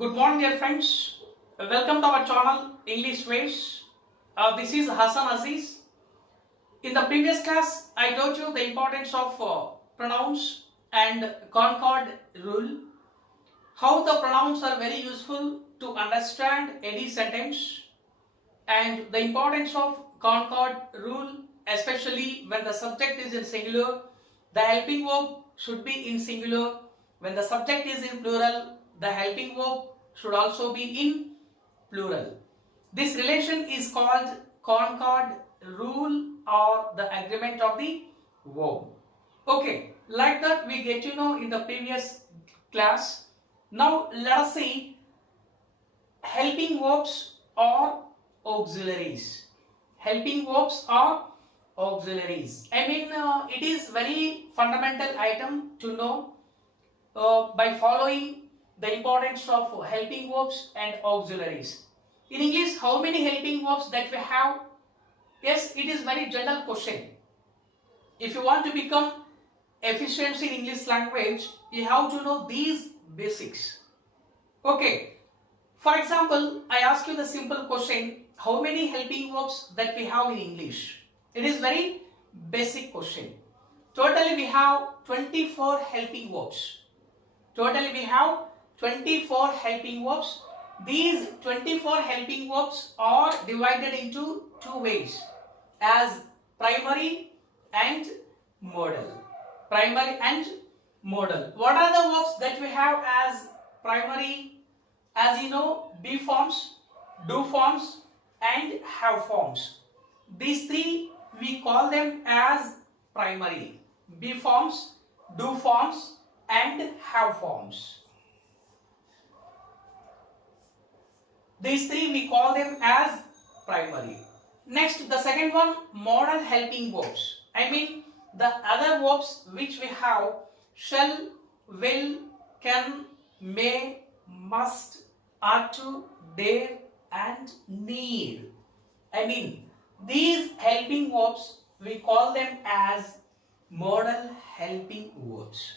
Good morning, dear friends. Welcome to our channel English Ways. This is Hassan Aziz. In the previous class, I told you the importance of pronouns and concord rule. How the pronouns are very useful to understand any sentence, and the importance of concord rule, especially when the subject is in singular, the helping verb should be in singular. When the subject is in plural, the helping verb should also be in plural. This relation is called concord rule or the agreement of the verb. Okay, like that we get to know in the previous class. Now let us see helping verbs or auxiliaries. Helping verbs or auxiliaries. It is very fundamental item to know by following the importance of helping verbs and auxiliaries. In English, how many helping verbs that we have? Yes, it is very general question. If you want to become efficient in English language, you have to know these basics. Okay. For example, I ask you the simple question, how many helping verbs that we have in English? It is very basic question. Totally we have 24 helping verbs. Totally we have 24 helping verbs. These 24 helping verbs are divided into two ways, as primary and modal. Primary and modal. What are the verbs that we have as primary? As you know, be forms, do forms and have forms. These three we call them as primary. Be forms, do forms and have forms. These three we call them as primary. Next, the second one, modal helping verbs. The other verbs which we have, shall, will, can, may, must, ought to, dare and need. These helping verbs we call them as modal helping verbs.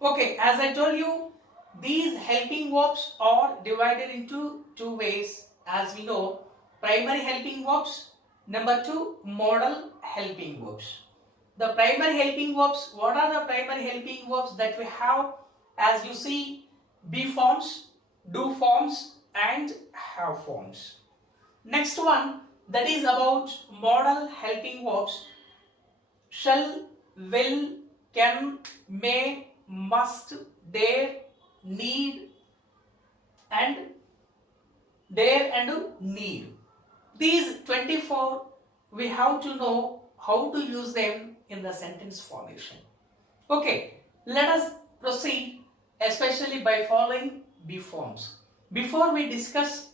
Okay, as I told you, these helping verbs are divided into two ways, as we know, primary helping verbs, number two, modal helping verbs. The primary helping verbs, what are the primary helping verbs that we have? As you see, be forms, do forms and have forms. Next one, that is about modal helping verbs, shall, will, can, may, must, dare, need and need. These 24 we have to know how to use them in the sentence formation. Okay, let us proceed, especially by following be forms. Before we discuss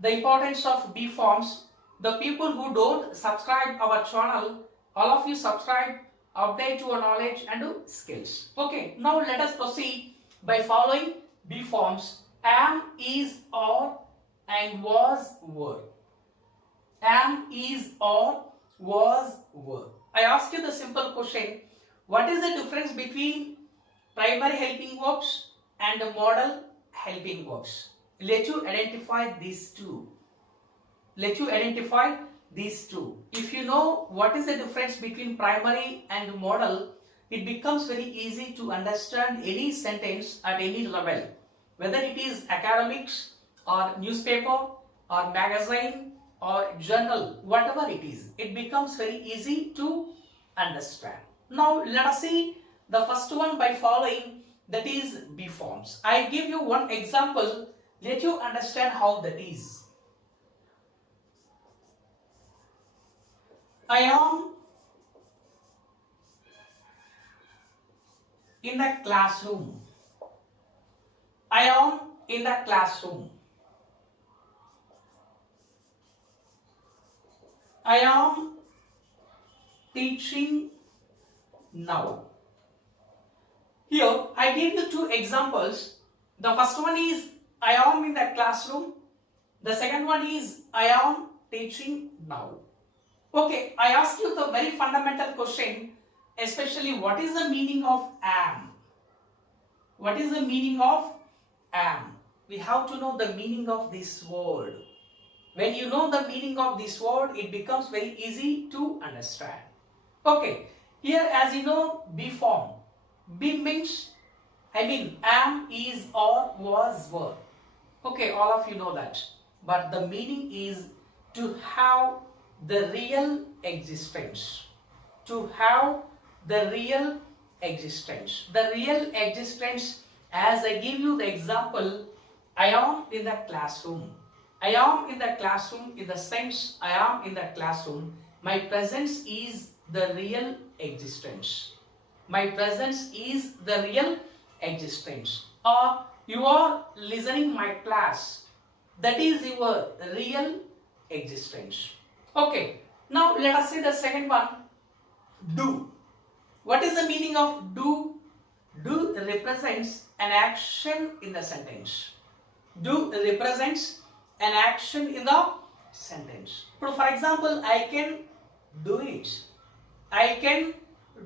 the importance of be forms, the people who don't subscribe our channel, all of you subscribe, update your knowledge and skills. Okay, now let us proceed by following be forms. Am, is, are and was, were. Am, is, are, was, were. I ask you the simple question, what is the difference between primary helping verbs and modal helping verbs? Let you identify these two. If you know what is the difference between primary and modal, it becomes very easy to understand any sentence at any level, whether it is academics or newspaper or magazine or journal, whatever it is, it becomes very easy to understand. Now let us see the first one by following, that is be forms. I give you one example, let you understand how that is. I am in the classroom. I am in the classroom. I am teaching now. Here I give you two examples. The first one is I am in the classroom. The second one is I am teaching now. Okay, I ask you the very fundamental question, especially what is the meaning of am? What is the meaning of am? we have to know the meaning of this word. When you know the meaning of this word, it becomes very easy to understand. Okay, here as you know, be form. Be means, am, is, or, was, were. Okay, all of you know that. But the meaning is to have the real existence. To have the real existence. The real existence, as I give you the example, I am in the classroom. I am in the classroom in the sense I am in the classroom. My presence is the real existence. My presence is the real existence. Or you are listening my class. That is your real existence. Okay. Now let us see the second one. Do. What is the meaning of do? Do represents an action in the sentence. Do represents an action in the sentence. For example, I can do it. I can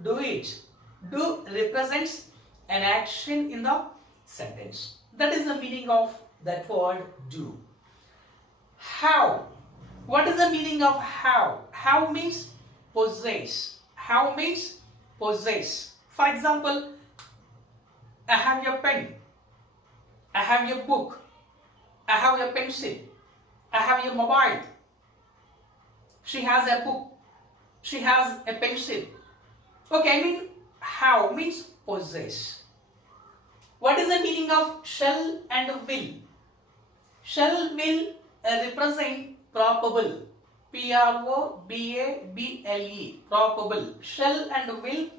do it. Do represents an action in the sentence. That is the meaning of that word do. How. What is the meaning of how? How means possess. How means possess. For example, I have your pen. I have your book. I have your pencil. I have your mobile. She has a book. She has a pencil. Okay, how means possess. What is the meaning of shall and will? Shall will represent probable. Probable. Probable. Shall and will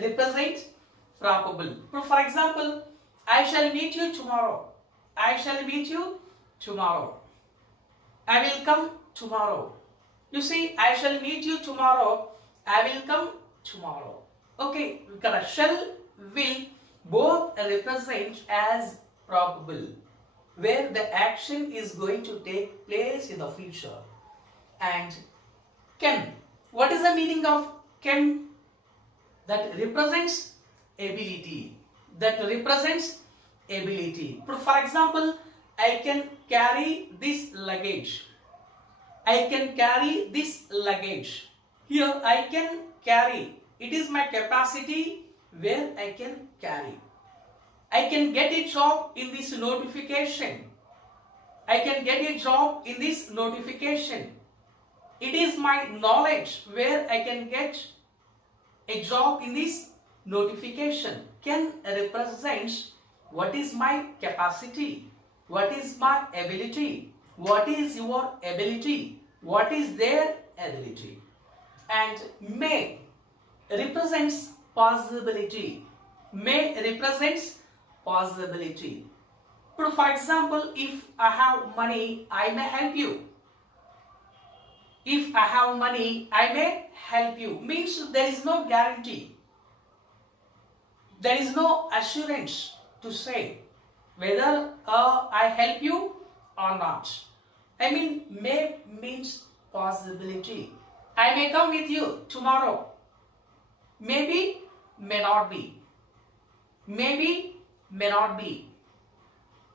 represent probable. For example, I shall meet you tomorrow. I shall meet you tomorrow. I will come tomorrow. You see, I shall meet you tomorrow. I will come tomorrow. Okay, correct. Shall, will both represent as probable, where the action is going to take place in the future. And can. What is the meaning of can? That represents ability. That represents ability. For example, I can carry this luggage. I can carry this luggage. Here I can carry. It is my capacity where I can carry. I can get a job in this notification. I can get a job in this notification. It is my knowledge where I can get a job in this notification. Can represents what is my capacity, what is my ability, what is your ability, what is their ability. And may represents possibility. May represents possibility. For example, if I have money, I may help you. If I have money, I may help you. Means there is no guarantee. There is no assurance to say whether I help you or not. May means possibility. I may come with you tomorrow. Maybe, may not be. Maybe, may not be.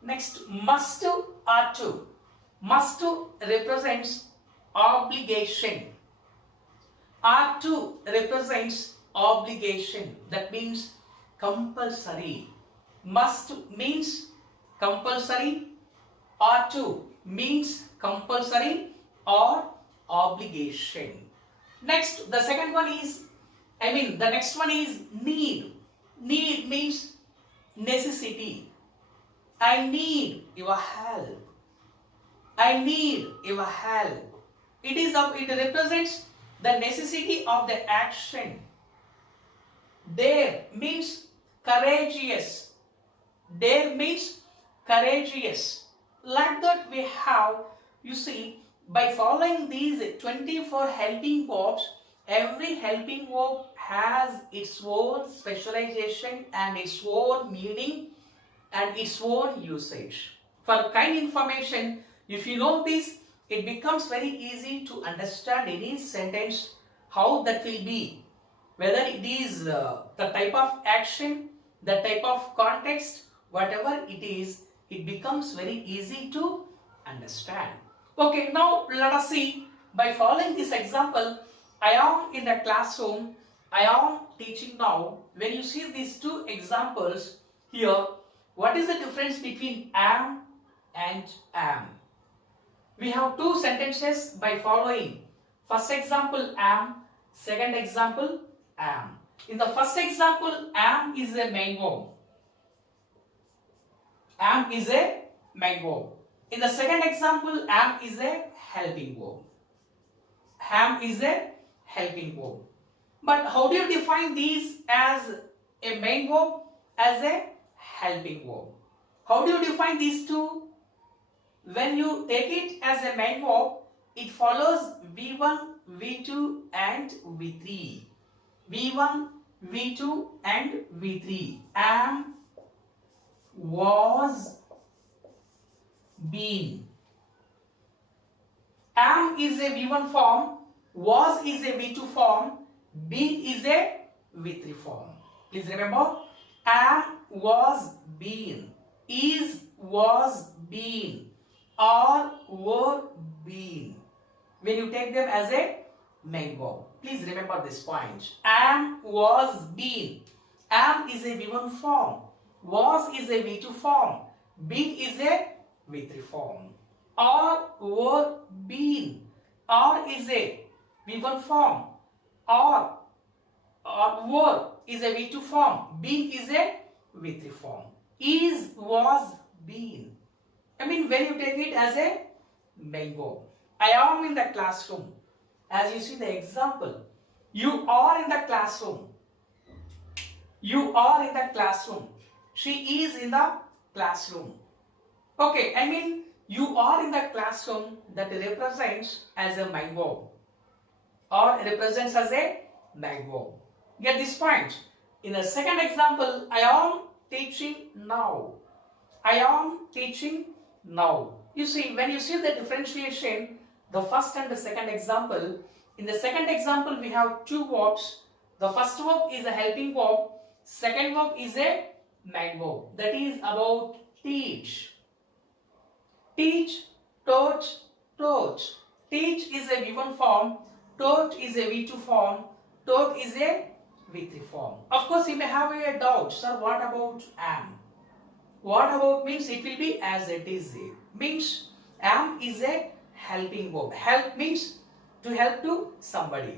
Next, must to, ought to. Must to represents obligation. Ought to represents obligation. That means compulsory. Must means compulsory. Ought to means compulsory or obligation. Next, the second one is, the next one is need. Need means necessity. I need your help. I need your help. It represents the necessity of the action. Dare means courageous. Dare means courageous. Like that we have, you see, by following these 24 helping verbs, every helping verb has its own specialization and its own meaning and its own usage. For kind information, if you know this, it becomes very easy to understand any sentence, how that will be. Whether it is the type of action, the type of context, whatever it is it becomes very easy to understand. Okay, now let us see. By following this example, I am in the classroom, I am teaching now. When you see these two examples here, what is the difference between am and am? We have two sentences by following. First example am, second example am. In the first example, am is a main verb. Am is a main verb. In the second example, am is a helping verb. Am is a helping verb. But how do you define these as a main verb, as a helping verb? How do you define these two? When you take it as a main verb, it follows V1, V2 and V3. V1, V2 and V3. Am, was, been. Am is a V1 form, was is a V2 form, been is a V3 form. Please remember, am, was, been, is, was, been, are, were, been. When you take them as a main verb, please remember this point. Am, was, been. Am is a V1 form, was is a V2 form, been is a V3 form. Are, were, been. Are is a V1 form, are, were is a V2 form, been is a V3 form. Is, was, been. I mean, when you take it as a main verb. I am in the classroom. As you see the example, you are in the classroom. You are in the classroom. She is in the classroom. Okay, I mean, you are in the classroom, that represents as a main verb or represents as a main verb. Get this point. In the second example, I am teaching now. I am teaching now. You see, when you see the differentiation, the first and the second example, in the second example we have two verbs. The first verb is a helping verb, second verb is a main verb. That is about teach. Teach, taught, taught. Teach is a V1 form, taught is a V2 form, taught is a V3 form. Of course, you may have a doubt, sir, what about am? What about means it will be as it is. Means am is a helping verb. Help means to help to somebody.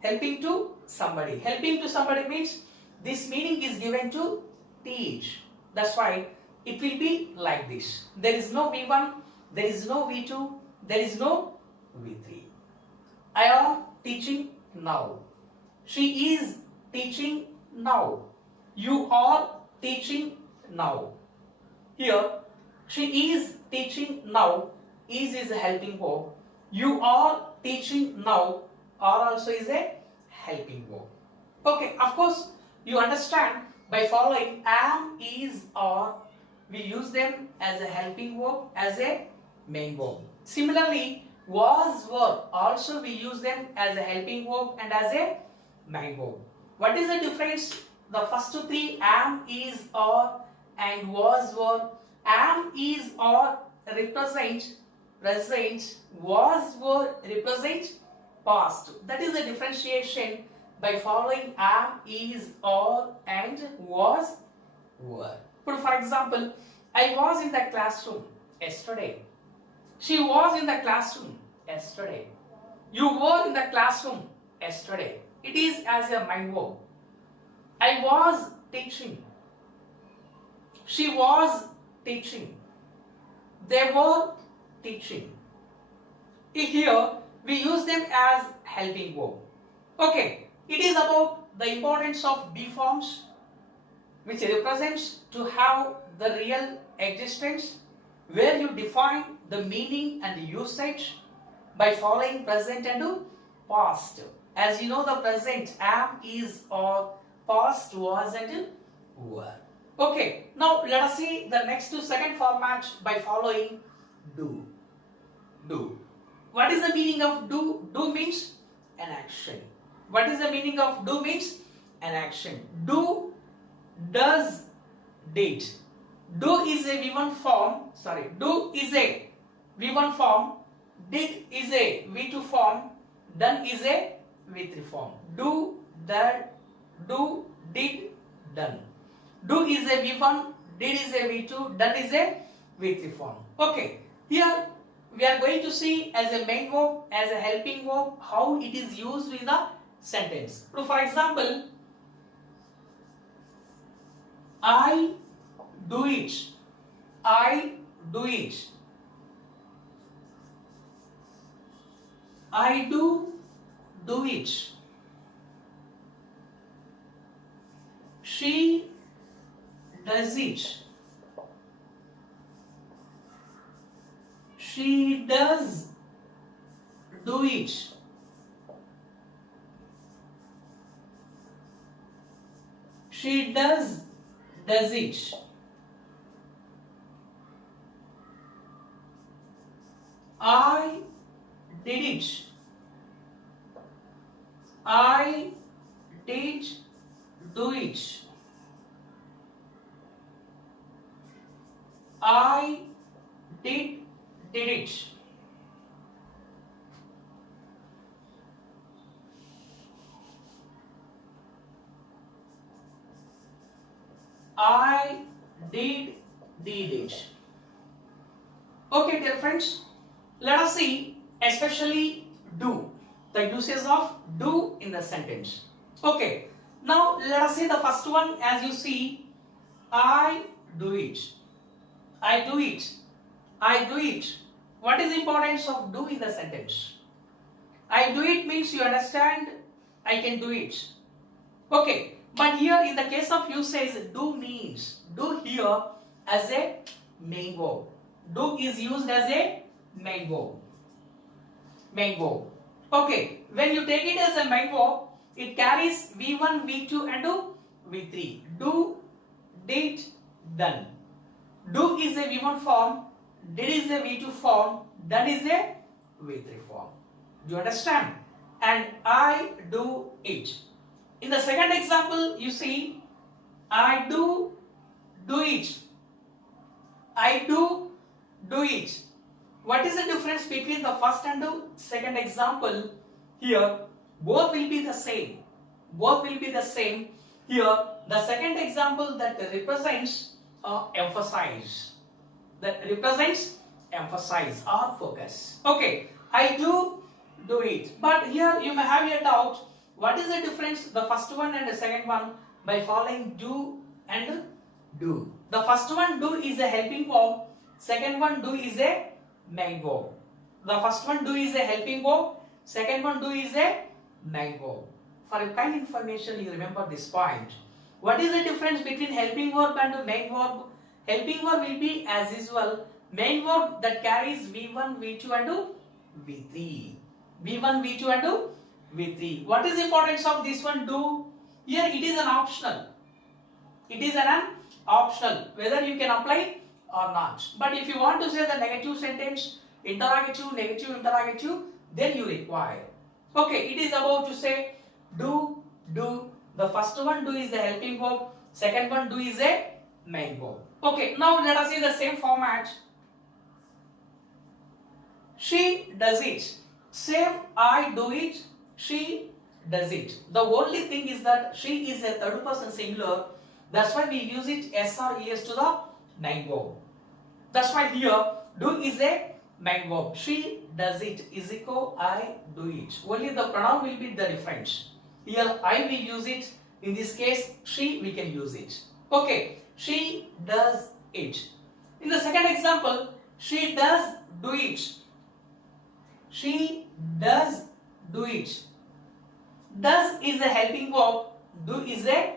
Helping to somebody. Helping to somebody means this meaning is given to teach. That's why it will be like this. There is no V1, there is no V2, there is no V3. I am teaching now. She is teaching now. You are teaching now. Here, she is teaching now. Is a helping verb. You are teaching now. Are also is a helping verb. Okay, of course, you understand by following am, is, are, we use them as a helping verb, as a main verb. Similarly, was, were, also we use them as a helping verb and as a main verb. What is the difference? The first three, am, is, are and was, were. Am, is, are represent present, was, were represent past. That is the differentiation by following am, is, are and was, were. But for example, I was in the classroom yesterday. She was in the classroom yesterday. You were in the classroom yesterday. It is as a main verb. I was teaching. She was teaching. They were teaching. Here we use them as helping verb. Okay, it is about the importance of be forms, which represents to have the real existence, where you define the meaning and usage by following present and past. As you know, the present am, is, or, past, was and were. Okay, now let us see the next second format by following do. Do. What is the meaning of do? Do means an action. What is the meaning of do means an action? Do, does, did. Do is a V1 form. Sorry, do is a V1 form. Did is a V2 form. Done is a V3 form. Do, that, do, did, done. Do is a V1. Did is a V2. Done is a V3 form. Okay. Here we are going to see as a main verb, as a helping verb, how it is used in the sentence. So for example, I do it. I do it. I do it. She does it. She does do it. She does it. I did it. I did do it. I did it. I did it. Okay, dear friends, let us see especially do, the usage of do in the sentence. Okay, now let us see the first one. As you see, I do it. I do it. I do it. What is the importance of do in the sentence? I do it means you understand I can do it. Okay, but here in the case of usage, do means, do here as a main verb. Do is used as a main verb. Main verb. Okay, when you take it as a main verb, it carries V1, V2 and V3. Do, did, done. Do is a V1 form, did is a V2 form, done is a V3 form. Do you understand? And I do it. In the second example, you see, I do it. I do it. What is the difference between the first and the second example? Here, both will be the same. Both will be the same. Here, the second example that represents emphasize. That represents emphasize or focus. Okay, I do it. But here you may have a doubt. What is the difference, the first one and the second one, by following do and do? The first one, do, is a helping verb. Second one, do, is a main verb. The first one, do, is a helping verb. Second one, do, is a main verb. For your kind information, you remember this point. What is the difference between helping verb and main verb? Helping verb will be as usual main verb that carries V1, V2 and V3. V1, V2 and V3. What is the importance of this one, do? Here it is an optional. It is an optional, whether you can apply or not. But if you want to say the negative sentence, interrogative, negative, interrogative, then you require. Okay, it is about to say do. The first one, do, is the helping verb. Second one, do, is a main verb. Okay, now let us see the same format. She does it. Same, I do it. She does it. The only thing is that she is a third person singular. That's why we use it S or ES to the main verb. That's why here do is a main verb. She does it is equal I do it. Only the pronoun will be the difference. Here I will use it. In this case, she we can use it. Okay, she does it. In the second example, she does do it. She does do it. Does is a helping verb. Do is a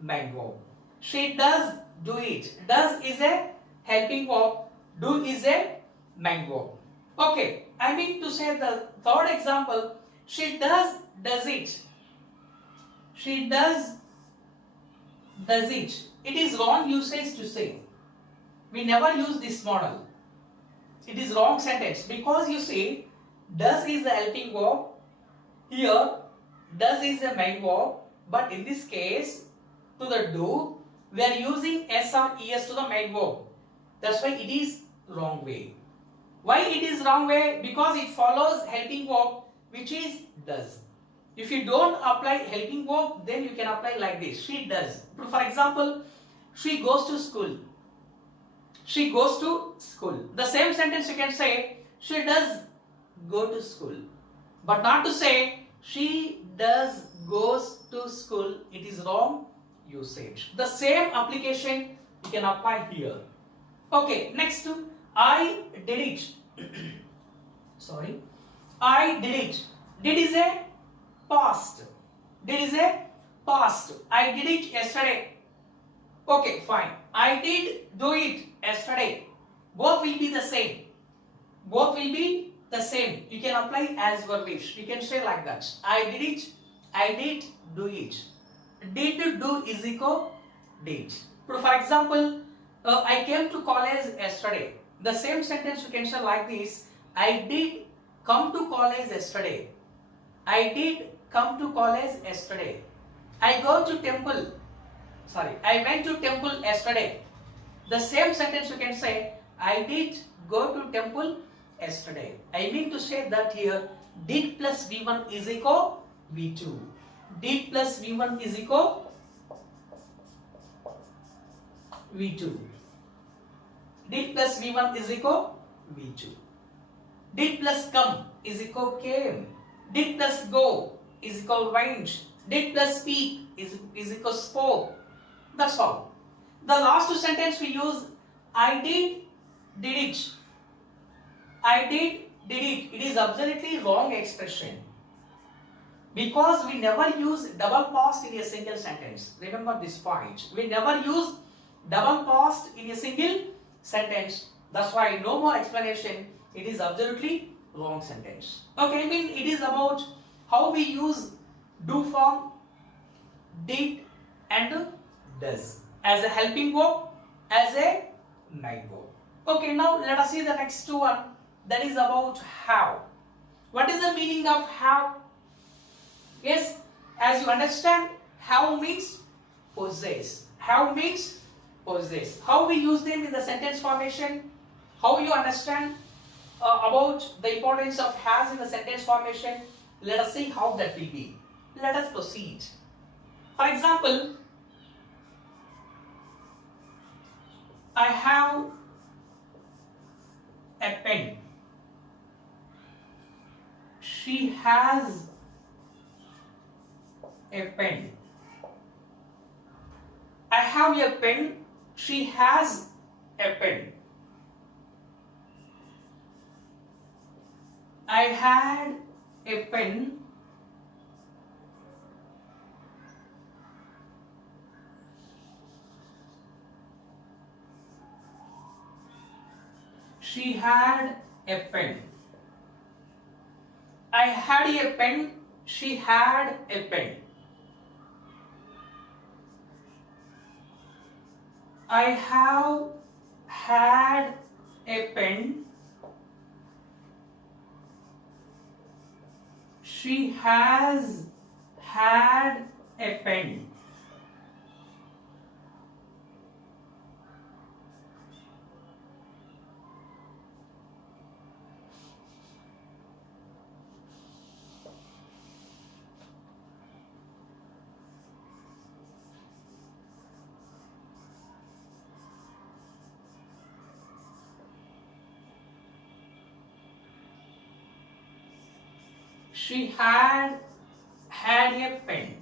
main verb. She does do it. Does is a helping verb. Do is a main verb. Okay, I mean to say the third example. She does it. She does it. It is wrong usage to say. We never use this model. It is wrong sentence because you see, does is the helping verb. Here, does is the main verb. But in this case, to the do, we are using S or ES to the main verb. That's why it is wrong way. Why it is wrong way? Because it follows helping verb which is does. If you don't apply helping verb, then you can apply like this. She does. For example, she goes to school. She goes to school. The same sentence you can say, she does go to school. But not to say, she does goes to school. It is wrong usage. The same application you can apply here. Okay, next, I did it. Sorry. I did it. Did is a past. Did is a past. I did it yesterday. Okay, fine. I did do it yesterday. Both will be the same. Both will be the same. You can apply as your wish. You can say like that. I did it. I did do it. Did do is equal did. For example, I came to college yesterday. The same sentence you can say like this. I did come to college yesterday. I did come to college yesterday. I go to temple. Sorry, I went to temple yesterday. The same sentence you can say, I did go to temple yesterday. I mean to say that here, did plus V1 is equal V2. Did plus V1 is equal V2. Did plus V1 is equal V2. Did plus come is equal came. Did plus go is equal went. Did plus speak is equal spoke. That's all. The last two sentences we use, I did it. I did it. It is absolutely wrong expression. Because we never use double past in a single sentence. Remember this point. We never use double past in a single sentence. That's why no more explanation. It is absolutely wrong sentence. Okay, I mean it is about how we use do form, did and does as a helping verb, as a main verb. Okay, now let us see the next one. That is about how. What is the meaning of how? Yes, as you understand, how means possess. How means possess. How we use them in the sentence formation? How you understand about the importance of has in the sentence formation? Let us see how that will be. Let us proceed. For example, I have a pen. She has a pen. I have a pen. She has a pen. I had a pen. She had a pen. I had a pen. She had a pen. I have had a pen. She has had a pen. She had a pen.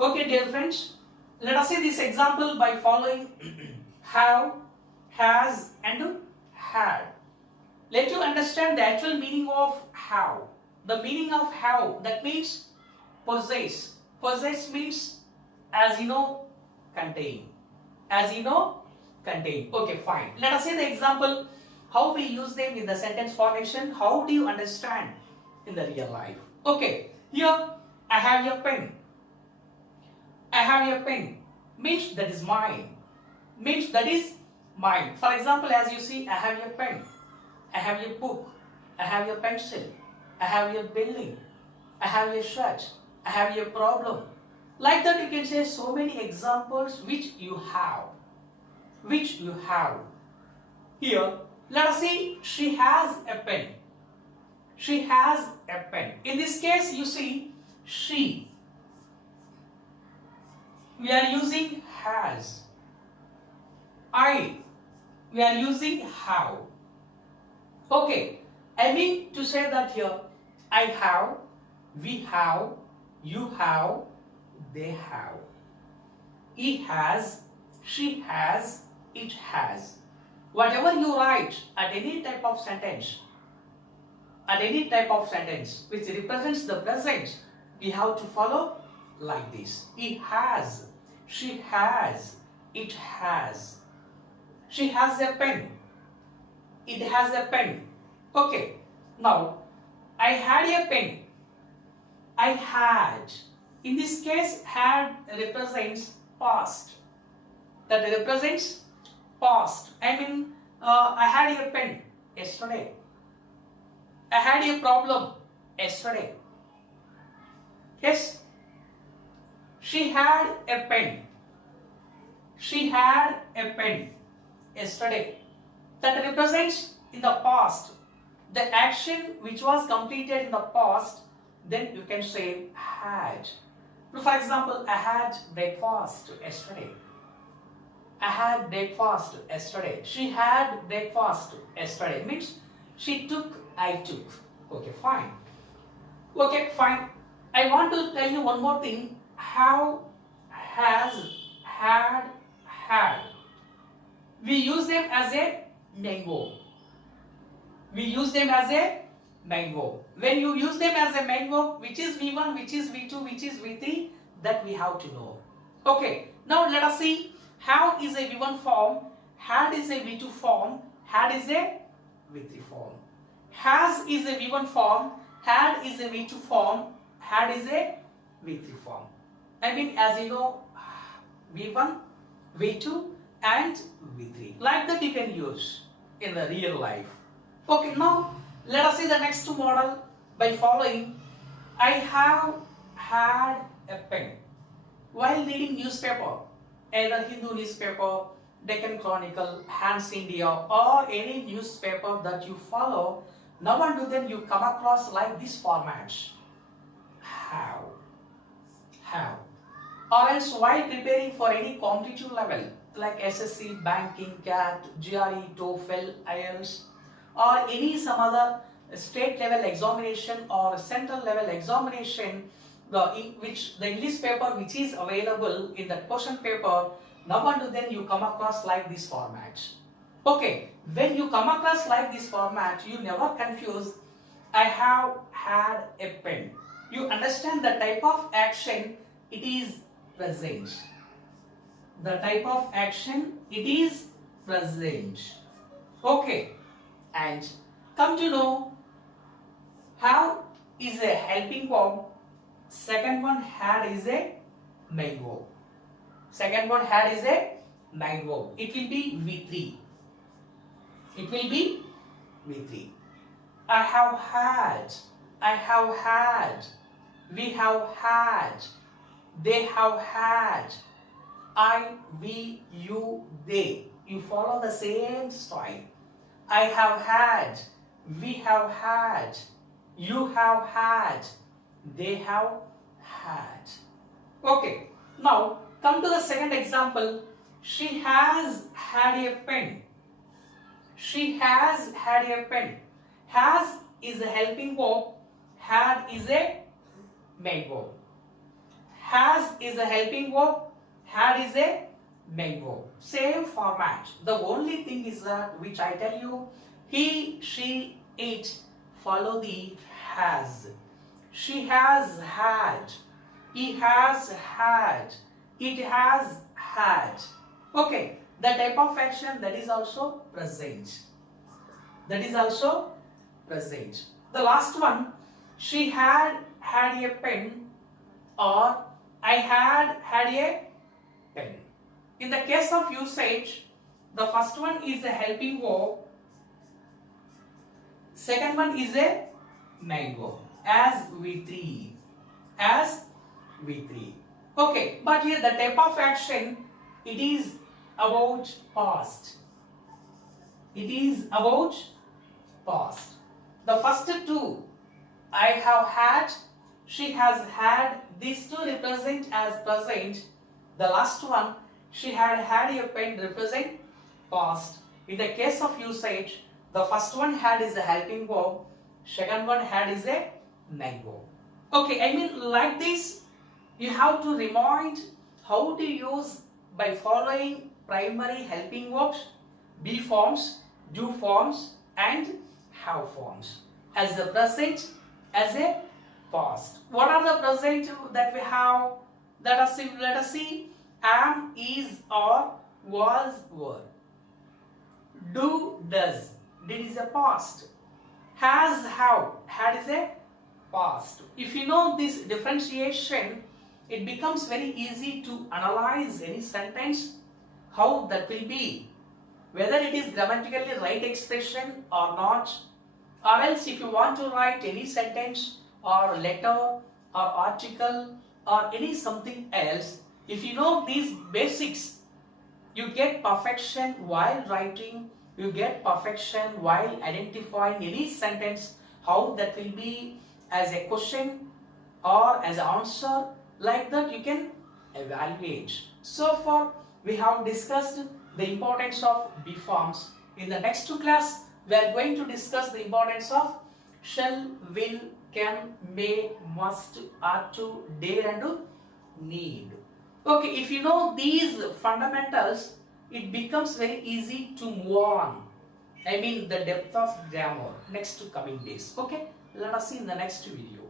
Okay, dear friends, let us see this example by following have, has and had. Let you understand the actual meaning of have. The meaning of have, that means possess. Possess means, as you know, contain. As you know, contain. Okay, fine. Let us see the example, how we use them in the sentence formation. How do you understand in the real life? Okay, here I have your pen. I have your pen means that is mine. Means that is mine. For example, as you see, I have your pen. I have your book. I have your pencil. I have your building. I have your shirt. I have your problem. Like that you can say so many examples which you have. Here, let us see, she has a pen. She has a pen. In this case, you see, she. We are using has. We are using have. Okay, I mean to say that here, I have, we have, you have, they have. He has, she has, it has. Whatever you write at any type of sentence, which represents the present, we have to follow like this. He has, she has, it has. She has a pen. It has a pen. Okay. Now, I had a pen. I had. In this case, had represents past. That represents past. I mean, I had a pen yesterday. I had a problem yesterday. Yes. She had a pen. She had a pen yesterday. That represents in the past. The action which was completed in the past, then you can say had. For example, I had breakfast yesterday. I had breakfast yesterday. She had breakfast yesterday. Means she took, I took. Okay, fine. Okay, fine. I want to tell you one more thing. How, has, had, had. We use them as a mango. We use them as a mango. When you use them as a mango, which is V1, which is V2, which is V3, that we have to know. Okay, now let us see. How is a V1 form, had is a V2 form, had is a V3 form. Has is a V1 form, had is a V2 form, had is a V3 form. I mean, as you know, V1, V2 and V3. Like that you can use in the real life. Okay, now let us see the next model by following. I have had a pen. While reading newspaper, either Hindu newspaper, Deccan Chronicle, Hans India, or any newspaper that you follow, now and then you come across like this format. Have. Or else while preparing for any competitive level like SSC, banking, CAT, GRE, TOEFL, IELTS, or any some other state level examination or central level examination, which the English paper which is available in that question paper, now and then you come across like this format. Okay, when you come across like this format, you never confuse I have had a pen. You understand the type of action, it is present. The type of action, it is present. Okay, and come to know how is a helping verb. Second one, had is a main verb. Second one, had is a main verb. It will be V3. It will be V3. I have had. I have had. We have had. They have had. I, we, you, they. You follow the same style. I have had. We have had. You have had. They have had. Okay. Now come to the second example. She has had a pen. She has had a pen. Has is a helping verb. Had is a main verb. Has is a helping verb. Had is a main verb. Same format. The only thing is that which I tell you, he, she, it follow the has. She has had. He has had. It has had. Okay. The type of action, that is also present. That is also present. The last one, she had a pen, or I had a pen. In the case of usage, the first one is a helping verb. Second one is a main verb. As V3. Okay, but here the type of action, it is about past. It is about past. The first two I have had, she has had, these two represent as present. The last one, she had had a pen represent past. In the case of usage, the first one had is a helping verb, second one had is a main verb. Okay, I mean like this, you have to remind how to use by following primary helping verbs, be forms, do forms and have forms. As the present, as a past. What are the present that we have? Let us see. Am, is, or, was, were. Do, does. Did is a past. Has, have. Had is a past. If you know this differentiation, it becomes very easy to analyze any sentence, how that will be, whether it is grammatically right expression or not, or else if you want to write any sentence or letter or article or any something else, if you know these basics, you get perfection while writing, you get perfection while identifying any sentence, how that will be as a question or as an answer. Like that you can evaluate. So far we have discussed the importance of be forms. In the next class we are going to discuss the importance of shall, will, can, may, must, ought to, dare and need. Okay, if you know these fundamentals, it becomes very easy to move on. I mean the depth of grammar next coming days. Okay, let us see in the next video.